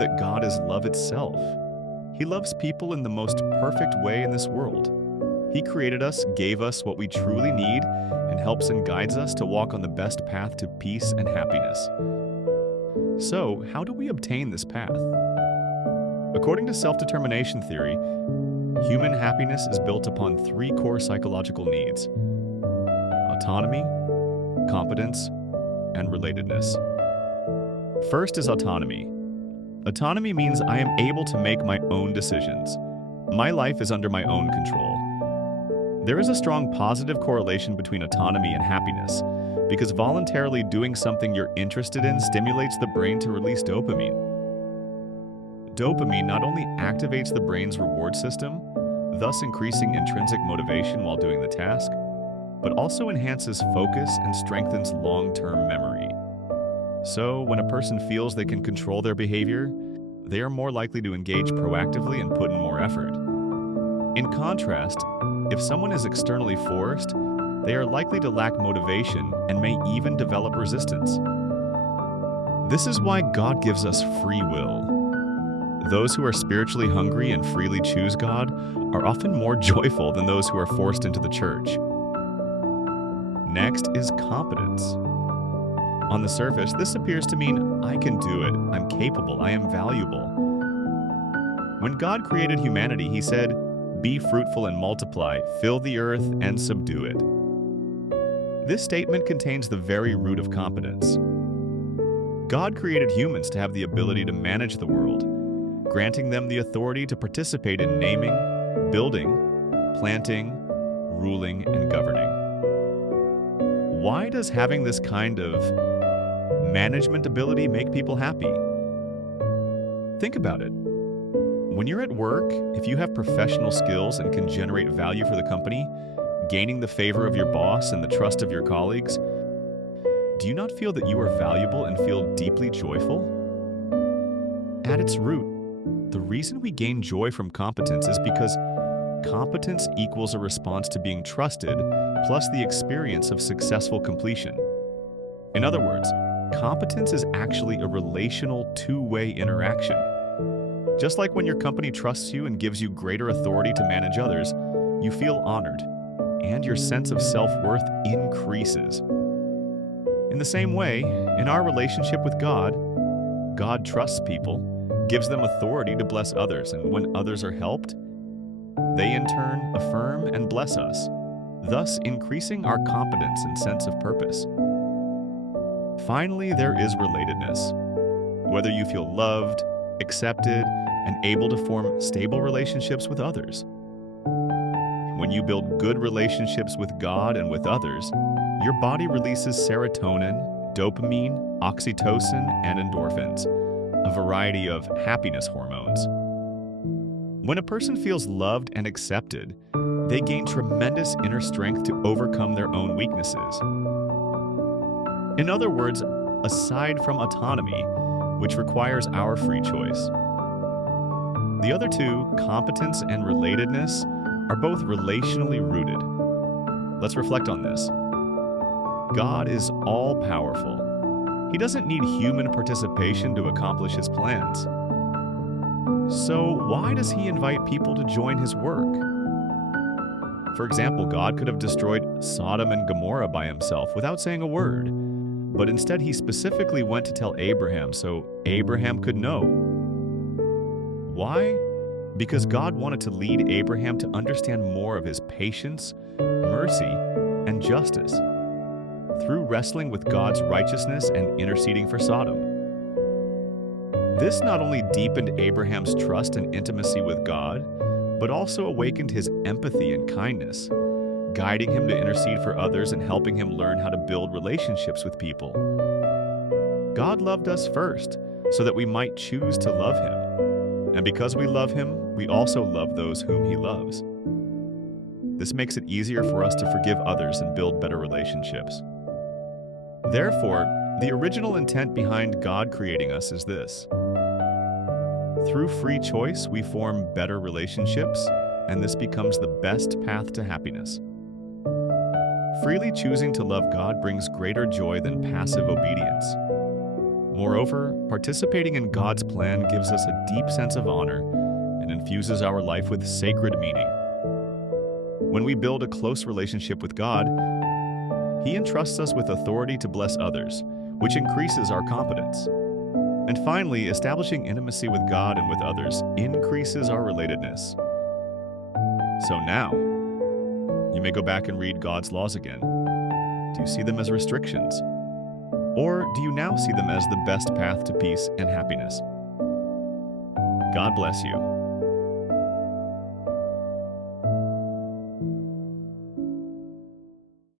that God is love itself. He loves people in the most perfect way in this world. He created us, gave us what we truly need, and helps and guides us to walk on the best path to peace and happiness. So, how do we obtain this path? According to self-determination theory, human happiness is built upon three core psychological needs: autonomy, competence, and relatedness. First is autonomy. Autonomy means I am able to make my own decisions. My life is under my own control. There is a strong positive correlation between autonomy and happiness, because voluntarily doing something you're interested in stimulates the brain to release dopamine. Dopamine not only activates the brain's reward system, thus increasing intrinsic motivation while doing the task, but also enhances focus and strengthens long-term memory. So, when a person feels they can control their behavior, they are more likely to engage proactively and put in more effort. In contrast, if someone is externally forced, they are likely to lack motivation and may even develop resistance. This is why God gives us free will. Those who are spiritually hungry and freely choose God are often more joyful than those who are forced into the church. Next is competence. On the surface, this appears to mean I can do it, I'm capable, I am valuable. When God created humanity, He said, "Be fruitful and multiply, fill the earth and subdue it." This statement contains the very root of competence. God created humans to have the ability to manage the world, granting them the authority to participate in naming, building, planting, ruling, and governing. Why does having this kind of management ability make people happy? Think about it. When you're at work, if you have professional skills and can generate value for the company, gaining the favor of your boss and the trust of your colleagues, do you not feel that you are valuable and feel deeply joyful? At its root, the reason we gain joy from competence is because competence equals a response to being trusted, plus the experience of successful completion. In other words, competence is actually a relational two-way interaction. Just like when your company trusts you and gives you greater authority to manage others, you feel honored, and your sense of self-worth increases. In the same way, in our relationship with God, God trusts people, gives them authority to bless others, and when others are helped, they in turn affirm and bless us, thus increasing our competence and sense of purpose. Finally, there is relatedness. Whether you feel loved, accepted, and able to form stable relationships with others. When you build good relationships with God and with others, your body releases serotonin, dopamine, oxytocin, and endorphins, a variety of happiness hormones. When a person feels loved and accepted, they gain tremendous inner strength to overcome their own weaknesses. In other words, aside from autonomy, which requires our free choice, the other two, competence and relatedness, are both relationally rooted. Let's reflect on this. God is all-powerful. He doesn't need human participation to accomplish His plans. So why does He invite people to join His work? For example, God could have destroyed Sodom and Gomorrah by Himself without saying a word, but instead He specifically went to tell Abraham so Abraham could know. Why? Because God wanted to lead Abraham to understand more of His patience, mercy, and justice through wrestling with God's righteousness and interceding for Sodom. This not only deepened Abraham's trust and intimacy with God, but also awakened his empathy and kindness, guiding him to intercede for others and helping him learn how to build relationships with people. God loved us first, so that we might choose to love Him. And because we love Him, we also love those whom He loves. This makes it easier for us to forgive others and build better relationships. Therefore, the original intent behind God creating us is this. Through free choice, we form better relationships, and this becomes the best path to happiness. Freely choosing to love God brings greater joy than passive obedience. Moreover, participating in God's plan gives us a deep sense of honor and infuses our life with sacred meaning. When we build a close relationship with God, He entrusts us with authority to bless others, which increases our competence. And finally, establishing intimacy with God and with others increases our relatedness. So now, you may go back and read God's laws again. Do you see them as restrictions? Or do you now see them as the best path to peace and happiness? God bless you.